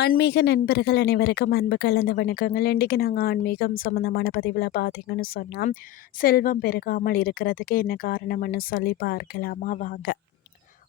ஆன்மீக நண்பர்கள் அனைவருக்கும் அன்பு கலந்த வணக்கங்கள். இன்றைக்கி நாங்கள் ஆன்மீகம் சம்மந்தமான பதிவில் பார்த்தீங்கன்னு சொன்னால் செல்வம் பெருகாமல் இருக்கிறதுக்கு என்ன காரணம்னு சொல்லி பார்க்கலாமா? வாங்க.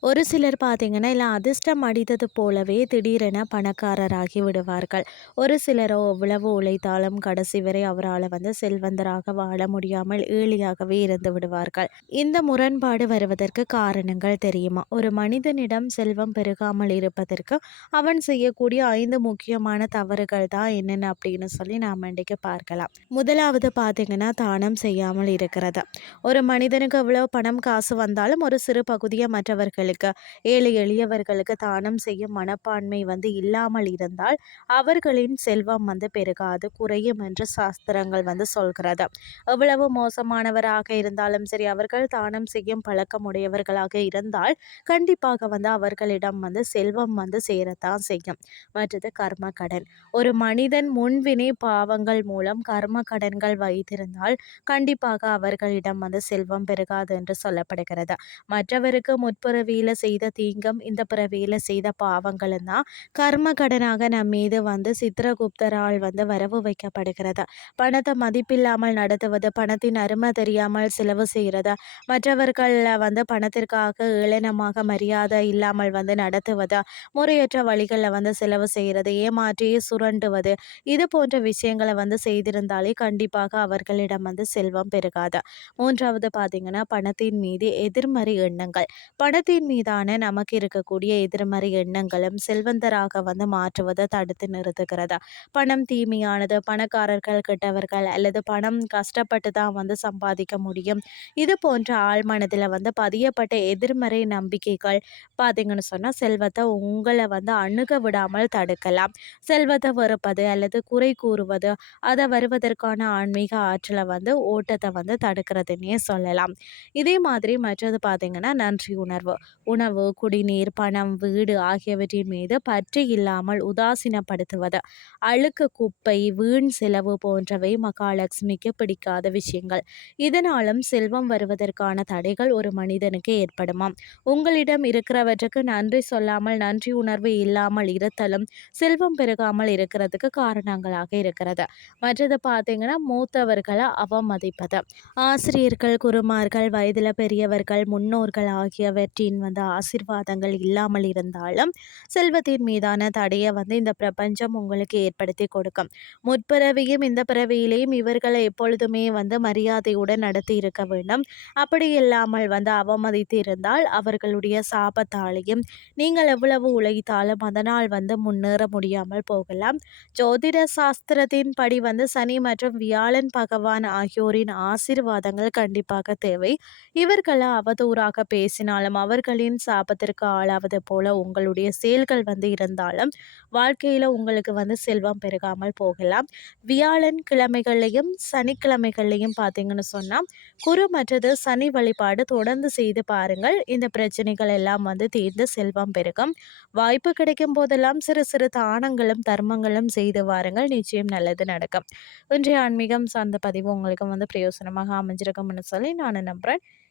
ஒரு சிலர் பார்த்தீங்கன்னா இல்லை அதிர்ஷ்டம் அடித்தது போலவே திடீரென பணக்காரராகி விடுவார்கள். ஒரு சிலரோ எவ்வளவு உழைத்தாலும் கடைசி வரை அவரால் வந்து செல்வந்தராக வாழ முடியாமல் ஏழியாகவே இருந்து விடுவார்கள். இந்த முரண்பாடு வருவதற்கு காரணங்கள் தெரியுமா? ஒரு மனிதனிடம் செல்வம் பெருகாமல் இருப்பதற்கு அவன் செய்யக்கூடிய ஐந்து முக்கியமான தவறுகள் தான் என்னென்ன அப்படின்னு சொல்லி நாம் இன்றைக்கு பார்க்கலாம். முதலாவது பார்த்தீங்கன்னா தானம் செய்யாமல் இருக்கிறது. ஒரு மனிதனுக்கு எவ்வளோ பணம் காசு வந்தாலும் ஒரு சிறு பகுதியை மற்றவர்களுக்கு அவர்களுக்கு ஏழை எளியவர்களுக்கு தானம் செய்யும் மனப்பான்மை வந்து இல்லாமல் இருந்தால் அவர்களின் செல்வம் வந்து பெருகாது குறையும் என்று சாஸ்திரங்கள் வந்து சொல்கிறது. எவ்வளவு மோசமானவராக இருந்தாலும் சரி அவர்கள் தானம் செய்யும் பழக்கம் உடையவர்களாக இருந்தால் கண்டிப்பாக வந்து அவர்களிடம் வந்து செல்வம் வந்து சேரத்தான் செய்யும். மற்றது கர்ம கடன். ஒரு மனிதன் முன்வினை பாவங்கள் மூலம் கர்ம கடன்கள் வைத்திருந்தால் கண்டிப்பாக அவர்களிடம் வந்து செல்வம் பெருகாது என்று சொல்லப்படுகிறது. மற்றவருக்கு முற்புறவி பிறவியில் செய்த தீங்கம் இந்த பிறவியில் செய்த பாவங்களும் தான் கர்ம கடனாக நம் மீது வந்து சித்திரகுப்தரால் வந்து வரவு வைக்கப்படுகிறது. பணத்தை மதிப்பில்லாமல் நடத்துவது பணத்தின் அருமை தெரியாமல் செலவு செய்கிறது. மற்றவர்கள் வந்து பணத்திற்காக ஏளனமாக மரியாதை இல்லாமல் வந்து நடத்துவது முறையற்ற வழிகளில் வந்து செலவு செய்கிறது ஏமாற்றி சுரண்டுவது இது போன்ற விஷயங்களை வந்து செய்திருந்தாலே கண்டிப்பாக அவர்களிடம் வந்து செல்வம் பெருகாது. மூன்றாவது பார்த்தீங்கன்னா பணத்தின் மீது எதிர்மறை எண்ணங்கள். பணத்தின் மீதான நமக்கு இருக்கக்கூடிய எதிர்மறை எண்ணங்களும் செல்வந்தராக வந்து மாற்றுவதை தடுத்து நிறுத்துகிறதா? பணம் தீமையானது பணக்காரர்கள் கெட்டவர்கள் அல்லது பணம் கஷ்டப்பட்டு தான் வந்து சம்பாதிக்க முடியும். இது போன்ற ஆழ்மனதில் வந்து பதியப்பட்ட எதிர்மறை நம்பிக்கைகள் பார்த்தீங்கன்னு சொன்னால் செல்வத்தை உங்களை வந்து அணுக விடாமல் தடுக்கலாம். செல்வத்தை வெறுப்பது அல்லது குறை கூறுவது அதை வருவதற்கான ஆன்மீக ஆற்றலை வந்து ஓட்டத்தை வந்து தடுக்கிறதுனே சொல்லலாம். இதே மாதிரி மற்றது பார்த்தீங்கன்னா நன்றி உணர்வு. உணவு குடிநீர் பணம் வீடு ஆகியவற்றின் மீது பற்று இல்லாமல் உதாசீனப்படுத்துவது அழுக்கு குப்பை வீண் செலவு போன்றவை மகாலட்சுமிக்கு பிடிக்காத விஷயங்கள். இதனாலும் செல்வம் வருவதற்கான தடைகள் ஒரு மனிதனுக்கு ஏற்படுமாம் உங்களிடம் இருக்கிறவற்றுக்கு நன்றி சொல்லாமல் நன்றி உணர்வு இல்லாமல் இருத்தலும் செல்வம் பெருகாமல் இருக்கிறதுக்கு காரணங்களாக இருக்கிறது. மற்றது பார்த்தீங்கன்னா மூத்தவர்களை அவமதிப்பது. ஆசிரியர்கள் குருமார்கள் வயதில் பெரியவர்கள் முன்னோர்கள் ஆகியவற்றின் வந்து ஆசிர்வாதங்கள் இல்லாமல் இருந்தாலும் செல்வத்தின் மீதான தடையை வந்து இந்த பிரபஞ்சம் உங்களுக்கு ஏற்படுத்தி கொடுக்கும். முற்பிறவியும் இந்த பிறவியிலையும் இவர்களை எப்பொழுதுமே வந்து மரியாதையுடன் நடத்தி இருக்க வேண்டும். அப்படி இல்லாமல் வந்து அவமதித்து இருந்தால் அவர்களுடைய சாபத்தாலையும் நீங்கள் எவ்வளவு உழைத்தாலும் அதனால் வந்து முன்னேற முடியாமல் போகலாம். ஜோதிட சாஸ்திரத்தின் படி வந்து சனி மற்றும் வியாழன் பகவான் ஆகியோரின் ஆசிர்வாதங்கள் கண்டிப்பாக தேவை. இவர்களை அவதூறாக பேசினாலும் அவர்களின் எதிரிகளின் சாபத்திற்கு ஆளாவது போல உங்களுடைய செயல்கள் வந்து இருந்தாலும் வாழ்க்கையில் உங்களுக்கு வந்து செல்வம் பெருகாமல் போகலாம். வியாழன் கிழமைகளையும் சனிக்கிழமைகள்லையும் பார்த்தீங்கன்னு சொன்னால் குரு மற்றது சனி வழிபாடு தொடர்ந்து செய்து பாருங்கள். இந்த பிரச்சனைகள் எல்லாம் வந்து தீர்ந்து செல்வம் பெருகும். வாய்ப்பு கிடைக்கும் போதெல்லாம் சிறு சிறு தானங்களும் தர்மங்களும் செய்து வாருங்கள். நிச்சயம் நல்லது நடக்கும். இன்றைய ஆன்மீகம் சார்ந்த பதிவு உங்களுக்கு வந்து பிரயோசனமாக அமைஞ்சிருக்கும்னு சொல்லி நான் நம்புகிறேன்